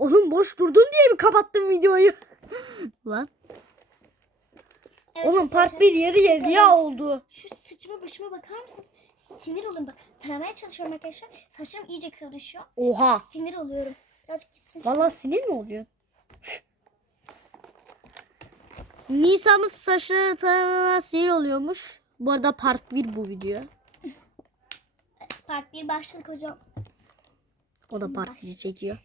Oğlum boş durdun diye mi kapattın videoyu? Lan. Evet Oğlum part 1 yarı yarıya oldu. Şu saçıma başıma bakar mısınız? Sinir oluyorum bak. Taramaya çalışıyorum arkadaşlar. Saçlarım iyice kıvrışıyor. Oha. Sinir oluyorum. Birazcık gitsin. Vallahi sinir mi oluyor? Nisan'ın saçları taramalar sinir oluyormuş. Bu arada part 1 bu video. Part 1 başladık hocam. O da part 1 çekiyor.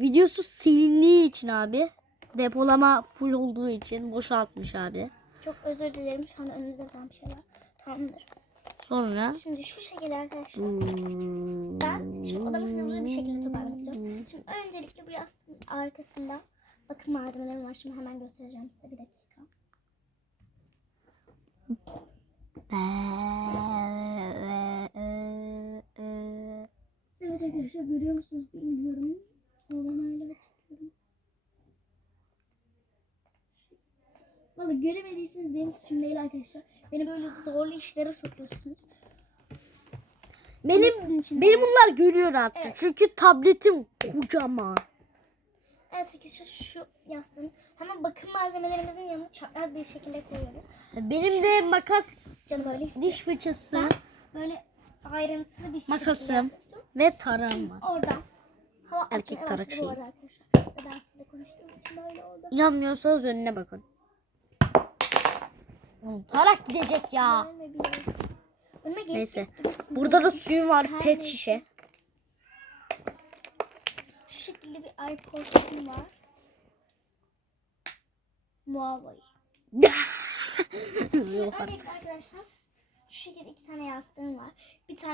Videosu silindiği için abi. Depolama full olduğu için boşaltmış abi. Çok özür dilerim. Şu anda önünüzde kalan bir şey var. Tamamdır. Sonra Şimdi şu şekilde arkadaşlar. Hmm. Ben şimdi odamı hızlı bir şekilde toparlamak istiyorum. Şimdi öncelikle bu yastığın arkasında bakım malzemelerim var. Şimdi hemen göstereceğim size bir dakika. Evet arkadaşlar görüyor musunuz bilmiyorum. Olanayla çekiyorum. Valla göremediyseniz benim suçum değil arkadaşlar. Beni böyle zorlu işlere sokuyorsunuz. benim için benim bunlar görüyor artık. Evet. Çünkü tabletim kocaman. Evet arkadaşlar şu yastığın hemen bakım malzemelerimizin yanına çapraz bir şekilde koyuyoruz. Benim de makas, Canım öyle istiyor. diş fırçası Ben böyle ayrıntılı bir şekilde Makasım. istiyorum. ve taram var. Oradan Erkek tarak şeyi. İnanmıyorsanız önüne bakın. Oğlum tarak gidecek ya. Neyse. Burada da suyum var. Pet şişe. Şu şekilde bir iPod'um var. Huawei. Yok artık. Arkadaşlar şu şekilde iki tane yastığım var. Bir tane